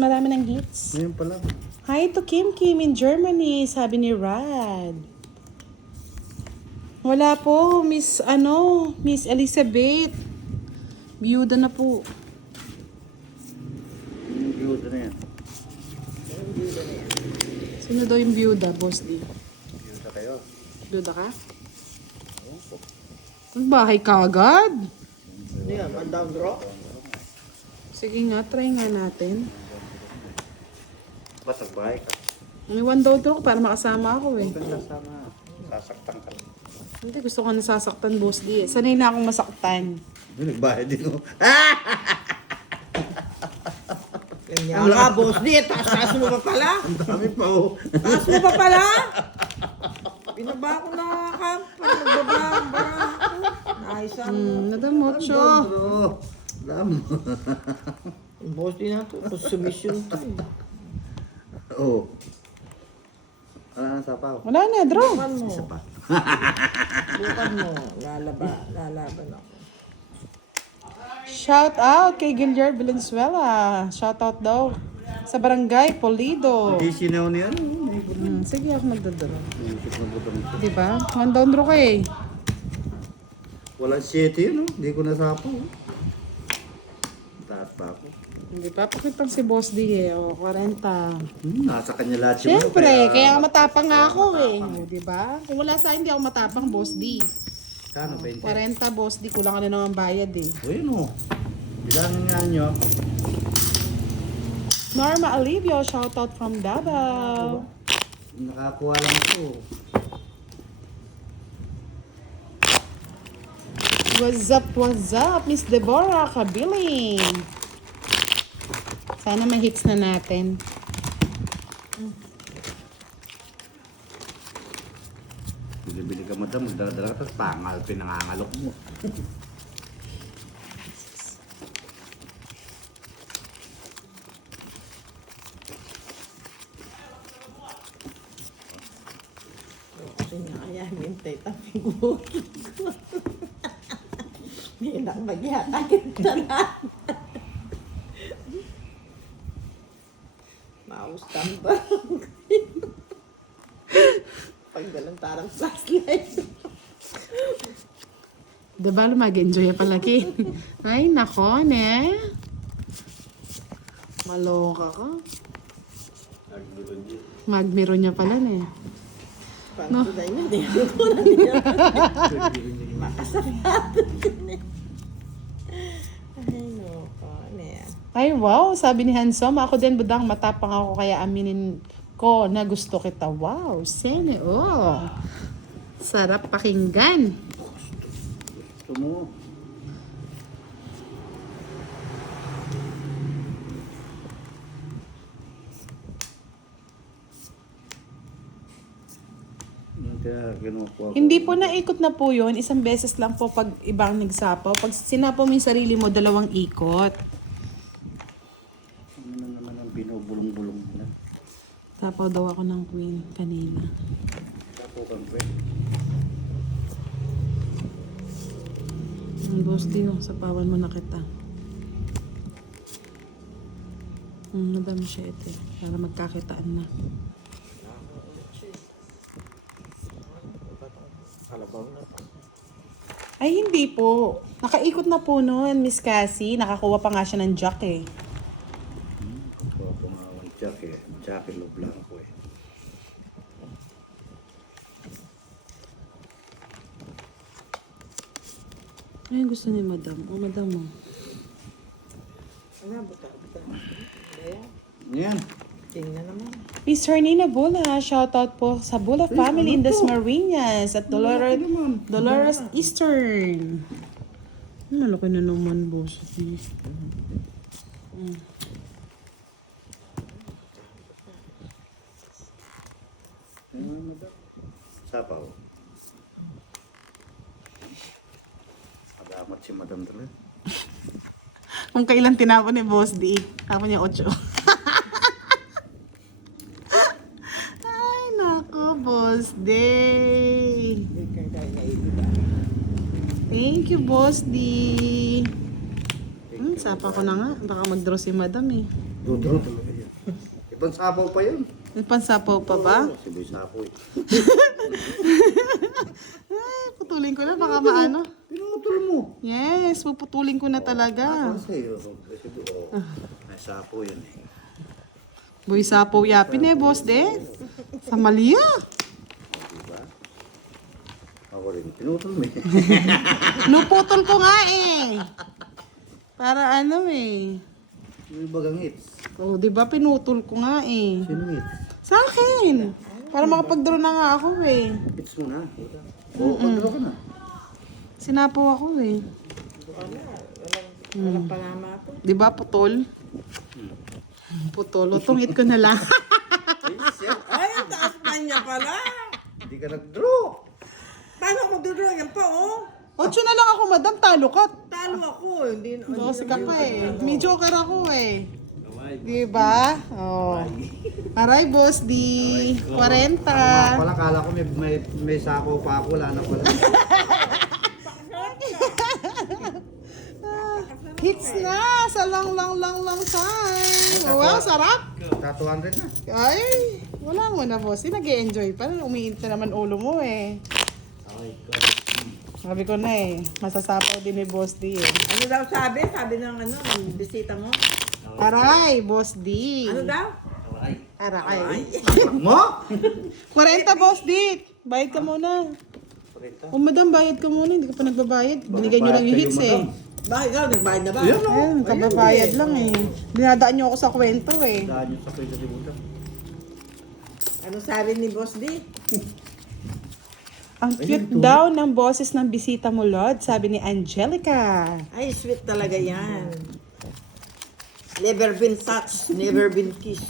Marami ng hits. Ngayon pa lang. Hi to Kim Kim in Germany, sabi ni Rad. Wala po, Miss Elizabeth. Biyuda na po. Yung biyuda na yan. Sino daw yung biyuda, Boss D? Biyuda kayo. Biyuda ka? Magbahay ka agad? Hindi nga, down draw. Sige nga, try nga natin. Ba't nagbahay ka? May one down draw para makasama ako eh. Huwag kang nasama. Sasaktan ka lang. Hindi, gusto ko nasasaktan, Boss D. Sanay na akong masaktan. Hindi, nagbahay din mo. Ganyan nga, boss. Di, taas mo pa pala. Ang dami pa oh. Taas mo pa pala. Binaba ko na ka. Pag nagbaba ang bara ako. Naisan mo. Nadamotso. Bro, alam mo. Yung boss din nato. Submission to eh. Oo. Wala na sapaw. Wala na, draw. Bukan mo. Isa pa. Bukan mo. Lalaban ako. Shout out kay Gilliard Valenzuela. Shout out daw sa Barangay Polido. Hindi sinaw niya. Sige, ako magdadala. Isip na butang ito. Diba? One down draw ka eh. Wala 7 yun, oh. Hindi ko nasapaw. Taas pa ako. Hindi pa, pakitang si Boss D eh. O, 40. Nasa kanya lahat yun. Siyempre, kaya matapang nga ako eh. Diba? Kung wala sa akin, hindi ako matapang, Boss D. Kano, 20? 40, Boss D. Kulang ka na naman bayad eh. O yun oh. Bilangin nga nyo. Norma Alivio, shout out from Davao. Nakakuha lang ito. What's up, Miss Deborah Kabiling? Sana ma-hits na natin. Bili-bili ka mo daw, magdala-dala ka, tapos pangal, pinangangalok mo. Kasi nga kaya hintay taping bukid ko. Hindi na magyatagin na lang. Maustan ba? Pagdalang tarang flashlight. Diba, mag-enjoy palagi. Ay, nako, ne? Maloka ka. Magmiro niya pala, ne? Paano na yun? Hindi ko na niya. Makasarado ko na. Ay, no. Ay, wow. Sabi ni Hansom, ako din, budang matapang ako, kaya aminin ko na gusto kita. Wow, sene, oh. Sarap pakinggan. Gusto mo. Kaya kinukuha ko. Hindi po naikot na po yun. Isang beses lang po pag ibang nagsapaw. Pag sinapaw mo yung sarili mo, 2 ikot. Ano na naman ang binubulong-bulong na. Sapaw daw ako ng queen kanina. Tapo kang pwede. Ang boss din, sapawan mo na kita. Madam siya ito. Para magkakitaan na. Kalabaw na to. Ay, hindi po. Nakaikot na po noon, Miss Cassie. Nakakuha pa nga siya ng jack eh. Kuha ko nga ang jacket. Jacket lo blanco eh. Ay, gusto ni madam. O, madam mo. Ano, buta. Ayan. Yan. Tingnan naman. Miss Hernina Bula, shoutout po sa Bula family in Dasmariñas at Dolores Eastern. Malaki na naman, boss. Sapaw. Agamat si Madam Dre. Kung kailan tinapon ni Boss D, tapon niya 8. Ay, nako, Boss D. Hindi ka kaya naiiba. Thank you, Boss D. Sapa ko na nga. Baka mag-draw si Madam eh. Dudro talaga. Ibang sapaw pa yun. May pansapaw pa ba? Siboy sapaw eh. Ay, putulin ko na, baka maano. Pinutol mo. Yes, puputulin ko na talaga. Kasi, may sapaw yan eh. Boy, sapaw yapin eh, boss de. Sa Malia. Diba? Ako rin, pinutol mo eh. Luputol ko nga eh. Para ano eh. Yung bagang hits. Oh, di ba pinutol ko nga eh. Sino hits? Sa akin. Para makapag-draw na nga ako eh. Hits mo na. Oo, pag-draw ka na. Sinapaw ako eh. Walang panama to. Di ba putol? Putol. O, tungit ko na lang. Ay, ang taas pa niya pala. Hindi ka nag-draw. Paano ako magdodraw? Yan pa, oh. 8 na lang ako, madam. Talo ka. Talo ako. Hindi na. Kasi ka pa eh. May joker ako eh. Di ba? Oh. Aray, boss, di 40. Pala, kala ko may sapaw pa ako. Wala na pala. Hits na! Sa lang time. Wow, sarap! Ka 200 na. Ay, wala mo na, boss. Nag-e-enjoy pa. Umiinit na naman ulo mo eh. Sabi ko na eh, masasapaw din ni Boss D eh. Ano daw sabi? Sabi ng ano, ng bisita mo? Aray, Boss D. Ano daw? Aray. Mo? 40, Boss D. Bayad ka muna. O madam, bayad ka muna. Hindi ka pa nagbabayad. Binigay nyo lang yung hits eh. Bakit ikaw? Nagbayad na ba? Ayan o. Ayun, kababayad lang eh. Dinadaan nyo ako sa kwento eh. Daan nyo sa pwede libutan. Ano sabi ni Boss D? Ang cute daw ng boses ng bisita mo, Lord, sabi ni Angelica. Ay, sweet talaga yan. Never been touched, never been kissed.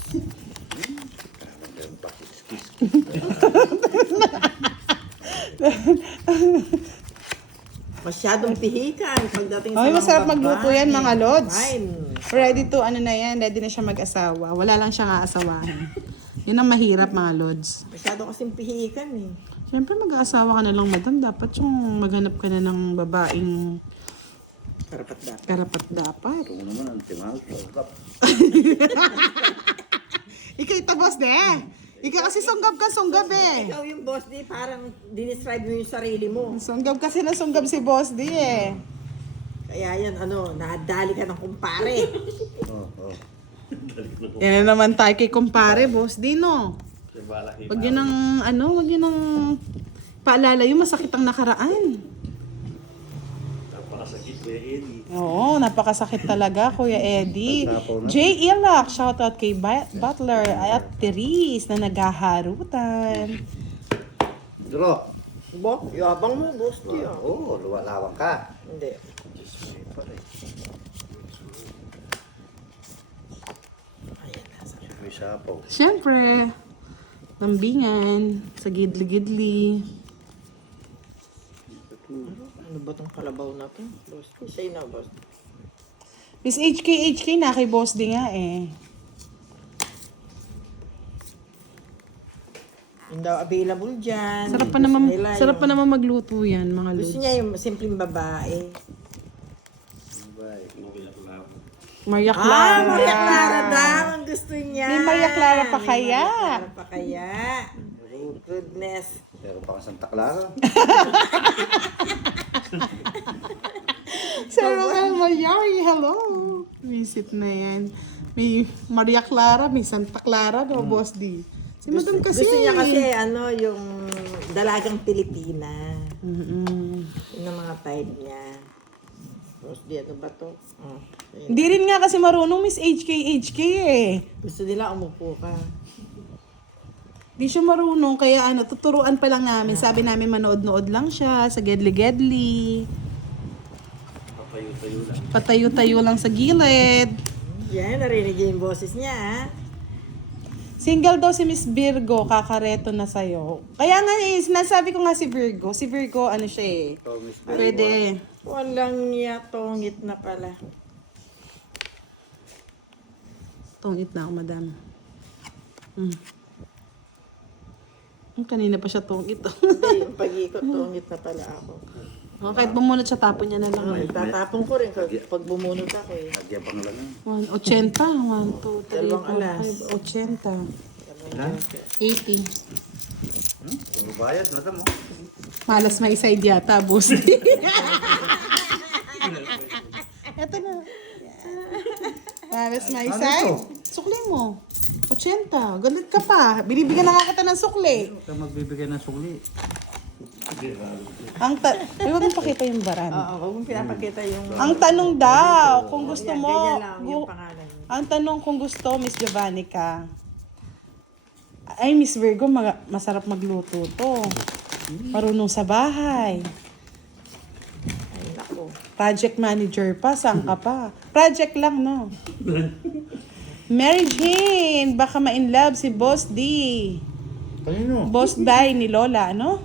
Masyadong pihikan pagdating sa Ay, mga masarap babae. magluto yan, mga Lods. Fine. Ready to, ano na yan, ready na siya mag-asawa. Wala lang siyang aasawahan. Yun ang mahirap, mga Lods. Masyado kasing pihikan eh. Siyempre, mag-aasawa ka na lang, madam. Dapat yung maghanap ka na ng babaeng Karapat dapat. karapat dapat. Ito naman ang timal. Ikaw ito, boss, de. Ikaw kasi sunggab ka, sunggab eh. Ikaw yung Boss D, parang dinescribe mo yung sarili mo. Sunggab kasi na sunggab si boss, de eh. Kaya yan, ano, nadali ka ng kumpare. Oo. Yan na naman tayo kay kumpare, boss, di no. Wag yun ang, wag yun ang paalala yung masakit ang nakaraan. Oo, napakasakit talaga, Kuya Eddie. J. Ilak, shoutout kay Butler at Therese na naghaharutan. Draw. Bo, yabang mo, Boss D. Ah. Oo, luwalawang ka. Hindi. Ayan, nasa. May sapaw. Siyempre, lambingan, sa gidli-gidli. Ano ba tong kalabaw na to? Boss D, say na, Boss D. Miss HK na kay boss di nga eh. Yung daw available dyan. Sarap pa Gusto naman, nila sarap pa yung- naman magluto yan, mga Gusto lods. niya yung simpleng babae. Maria Clara. Maria Clara daw ang gusto niya. May Maria Clara pa May kaya? Maria Clara pa kaya? Goodness. Pero pa ka Santa Clara. Sir Romel Mayari, hello. Visit na yan. May Maria Clara, may Santa Clara, no, Boss D. Si Madam kasi. Gusto niya kasi ano yung dalagang Pilipina. Mm-mm. Yun ang mga type niya. Boss D, ano ba to? Oh, ayun. Hindi rin nga kasi marunong Miss HK eh. Gusto nila umupo ka. Di siya marunong, kaya tuturuan pa lang namin. Sabi namin manood-nood lang siya sa gedli-gedli. Patayo-tayo lang sa gilid. Yan, narinig niya yung boses niya. Ah. Single daw si Miss Virgo, kakareto na sa'yo. Kaya nga eh, sinasabi ko nga si Virgo. Si Virgo, ano siya eh. So, Miss Pwede. Walang niya, tongit na pala. Tungit na ako, madam. Kanina pa siya tungit. Hindi, yung pag-ikot, tongit na pala ako. Oh, kahit bumunot siya, tapon niya na lang. Tatapon ko rin pag bumunot ako eh. Nagyabang lang yan. 80. 1, 2, 3, Dalawang 4, alas. 5, 80. Ilan? 80. Puro bayad, madam mo. Malas may side yata, boss. Ito na. Malas may Ano side. ito? Sukli mo. 80. Galit ka pa. Binibigyan na nga kita ng sukli. Huwag kang magbibigay ng sukli. Huwag mo pakita yung baran. Oo, huwag mong pinapakita yung... Ang tanong daw, kung gusto Yan, mo, ganyan lang yung pangalan niya. ang tanong kung gusto, Miss Jovannica, ay, Miss Virgo, masarap magluto to. Marunong sa bahay. Ay, naku. Project manager pa, saan ka pa? Project lang, no? Mary Jane, baka ma-inlove si Boss D. Kanino? Boss Day ni Lola, ano?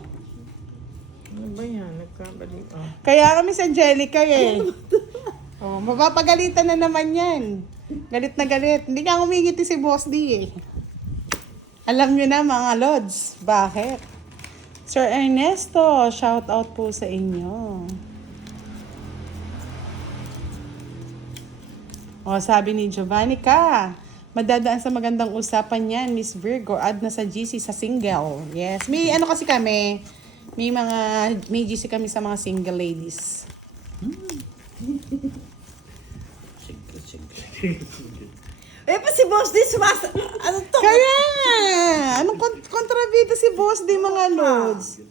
Ano ba yan? Nagkabali. Oh. Kaya kami sa Angelica eh. Oh, mapapagalitan na naman yan. Galit na galit. Hindi nga umingiti si Boss D eh. Alam nyo na mga Lods, bakit? Sir Ernesto, shout out po sa inyo. O, sabi ni Jovannica, madadaan sa magandang usapan yan, Miss Virgo, add na sa GC sa single. Yes, may ano kasi kami, may GC kami sa mga single ladies. Sige. Eh, pa si Boss D, ano to? Kaya nga, anong kontrabida si Boss di mga Lods?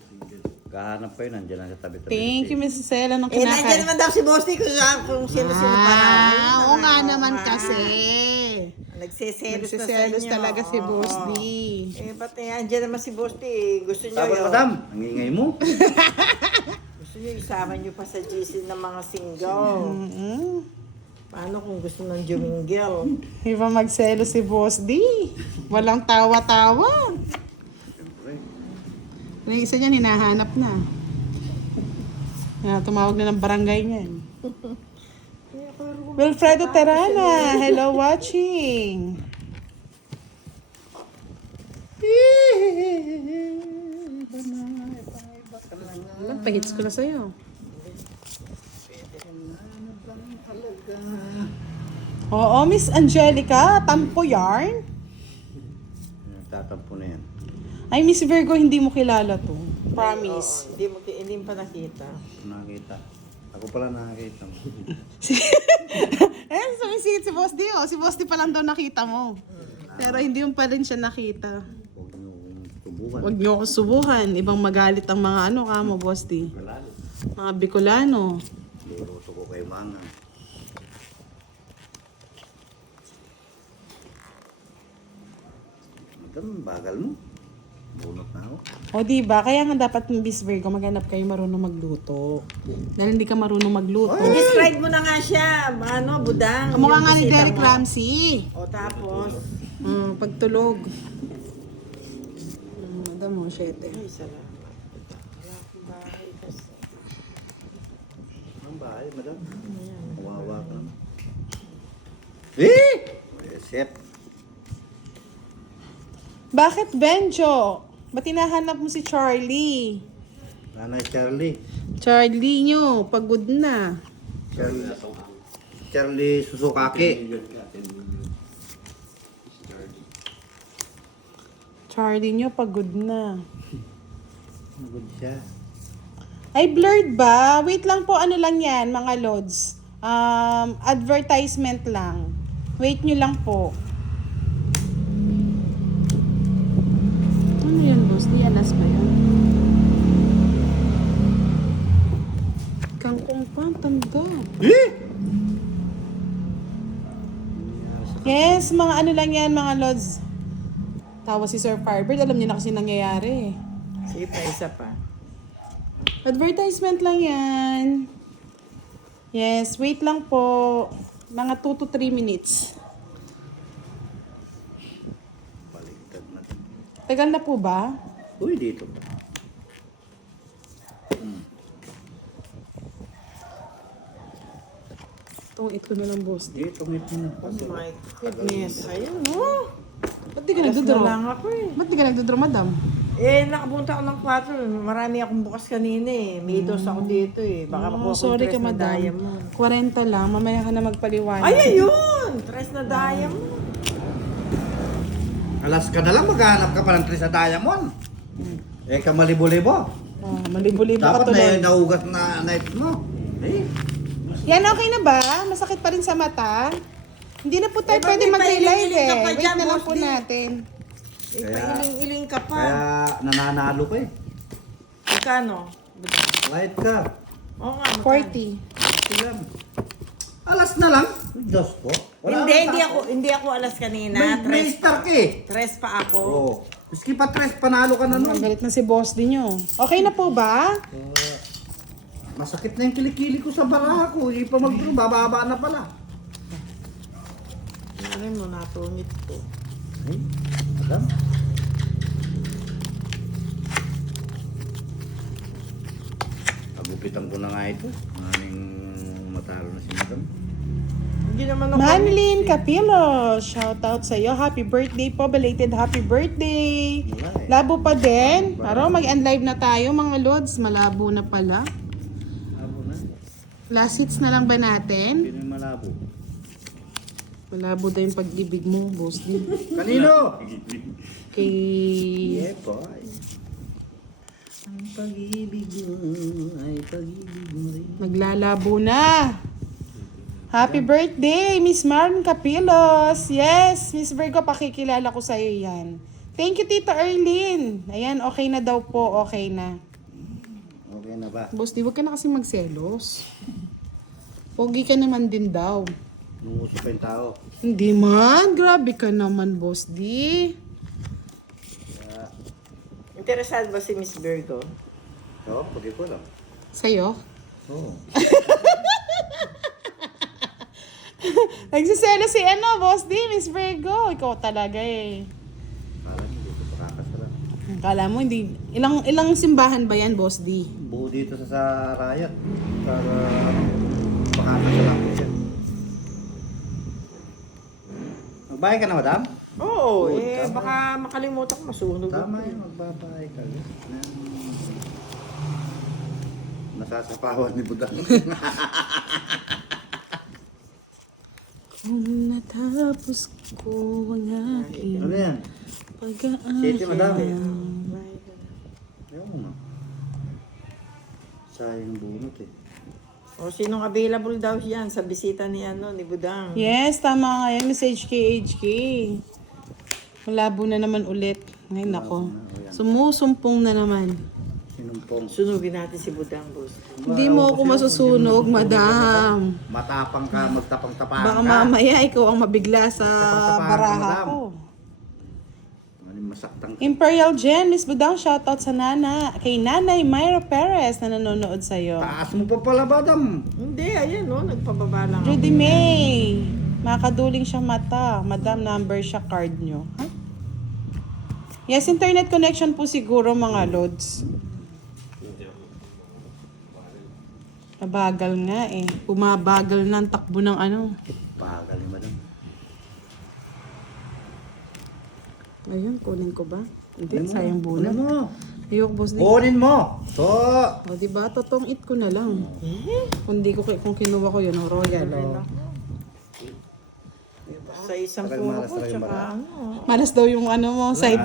Kahanap ko yun, nandiyan lang sa tabi-tabi. Thank you, Mrs. Sela, nung Eh, nandiyan kinakain. naman daw si Boss D kung sino-sino pa na. Oo nga naman kasi. Nagsiselos na sa Nagsiselos inyo. talaga si Boss D. Eh, ba't andyan naman si Boss D? Gusto nyo Sabat, yun? madam. Ang ingay mo. Gusto nyo isama nyo pa sa GC ng mga single. Paano kung gusto ng jumingil? Iba magselo si Boss D. Walang tawa-tawa. Yung isa niyan, hinahanap na. Tumawag na ng barangay niyan. Wilfredo Terana, hello watching. Pahits ko na sa'yo. Oo, Miss Angelica, tampo yarn. Tatampo na yan. Ay, Miss Virgo, hindi mo kilala to. Promise. Oo, hindi mo pa nakita. Nakakita. Ako pala nakakita mo. Sumisit si Boss D, oh. Si Boss D pa lang daw nakita mo. Pero hindi mo pa rin siya nakita. Huwag niyo akong subukan. Huwag niyo ako subukan. Ibang magalit ang mga ano ka mo, Boss D. Mga Bicolano. Luruto ko kay Manga. Madam, bagal mo. Bunot na ako. O, diba? Kaya nga dapat, Miss Virgo, maghanap kayo marunong magluto. Dahil hindi ka marunong magluto. Describe mo na nga siya. Ano, budang. Kamukha yung nga ni bisita Derek mo. Ramsey. O tapos, Pagtulog. Madam mo, 7. ay, salamat. Wala akong bahay kasi. Ang bahay, madam. Kawawa ka naman. Reset. Bakit, Benjo? Ba't hinahanap mo si Charlie? Nanay Charlie. Charlie nyo, pagod na. Charlie Susukake. Charlie nyo, pagod na. Good siya. Ay, blurred ba? Wait lang po, ano lang yan, mga Lods. Advertisement lang. Wait nyo lang po. Ano yan, boss? Dianas ba yun? Kangkong pa, ang tanda. Yes, mga ano lang yan, mga Lods. Tawa si Sir Firebird, alam niyo na kasi nangyayari. Sige pa, isa pa. Advertisement lang yan. Yes, wait lang po. Mga 2 to 3 minutes. Baligtad na. Tagal na po ba? Uy, dito. Itong it ko na lang, boss. Dito, ngit mo. Oh my goodness. Ayun, oh. Ba't di ka Alas na nagdodraw? lang ako eh. Ba't di ka nagdodraw, madam? Nakapunta ako ng kwarto. Marami akong bukas kanina eh. May dos ako dito eh. Baka makuha ko Sorry ka, tres na madam. diamond. 40 lang. Mamaya ka na magpaliwanag. Ay, ayun! Tres na diamond. Alas ka na lang, maghanap ka pa ng tres sa diamond. Eh, ka malibo-libo. Oh, malibo-libo ka Dapat tuloy. na naugat na night mo. Eh, Yan, okay na ba? Masakit pa rin sa mata? Hindi na po tayo Eh, pwede bakit mag-live pailing-iling ka eh. pa Wait dyan, na lang Boss po D? natin. Pailing-iling ka pa. kaya nananalo ka eh. Magkano? Light ka. Oo nga, magkano? 40. Silang. Alas na lang. Diyos ko. Hindi ako alas kanina. May Tres star ka eh. Tres pa ako. Oo. Maski pa tres, panalo ka na Ang nun. galit na si boss din nyo. Okay na po ba? Masakit na yung kilikili ko sa baraha ko. Hindi pa mag-draw, bababa na pala. Ano mo, natungit ko. Ay, madam. Pagupitan ko na nga ito. Maraming matalo na si madam. Hindi naman ako. Manlin Capilo, shout out sa iyo. Happy birthday po, belated happy birthday. Wala eh. Labo pa din. Aro, mag-unlive na tayo mga lods. Malabo na pala. Malabo na. Last hits na lang ba natin? Sino yung malabo? Malabo daw yung pag-ibig mo, boss din. Kanino? Kay... Yeah, boy. Ang pag-ibig mo ay pag-ibig mo rin. Maglalabo na. Happy birthday, Miss Maren Capilos. Yes, Miss Virgo, pakikilala ko sa iyo yan. Thank you, Tita Erlyn. Ayan, okay na daw po, okay na. Okay na ba? Boss, di wag ka na kasi magselos. Pogi ka naman din daw. Nunguso pa yung tao. Hindi man, grabe ka naman, boss di. Interesado ba si Miss Virgo? Oo, pwede ko lang. Sa'yo? Oo. Nagsiselos si ano, boss di, Miss Virgo. Ikaw talaga eh. Parang hindi ko pakakasarap. Kala mo, hindi. Ilang simbahan ba yan, boss di? Buo dito sa Rayat. Para pakakasarap ko siya. Magbayad ka na, madam? Oo, Good, eh, tama. baka makalimutan ko masunog. Tama yun, magbabayad ka. Nasasapawan ni Budang. Kung natapos ko ang aking Ano yan? pag-aaral. Sete, madam. Ayaw mo nga. Sayang bunot eh. O, sinong available daw yan sa bisita ni Budang? Yes, tama nga yan, Miss HK. Malabo na naman ulit. Ngayon ako. Sumusumpong na naman. Sinumpong. Sunugin natin si Budang, boss. Hindi mo ako masusunog, madam. Matapang ka, magtapang-tapang ka. Baka mamaya ikaw ang mabigla sa Tapang-tapahan ka, baraha madam. ko. Ano yung masaktang Imperial Jen, Miss Budang, shoutout sa kay Nanay Myra Perez na nanonood sa'yo. taas mo pa pala, madam. Hindi, ayan o, nagpababa lang ako. Judy May, makaduling siya mata. Madam, number siya card nyo. Ha? Yes, internet connection po siguro mga lods. Nabagal nga eh. Bumabagal na ang takbo ng ano. Bagal ni madam. Ayun, kunin ko ba? Hindi, Ano mo? sayang Ano bunot. mo? Ayok, boss. Kunin mo. To. O, diba? Totong it ko na lang. Kung kinuha ko yun, royal. Oh. Sa isang Talagang puno malas ko, talaga yung tsaka baga. ano. Malas daw yung ano mo, side.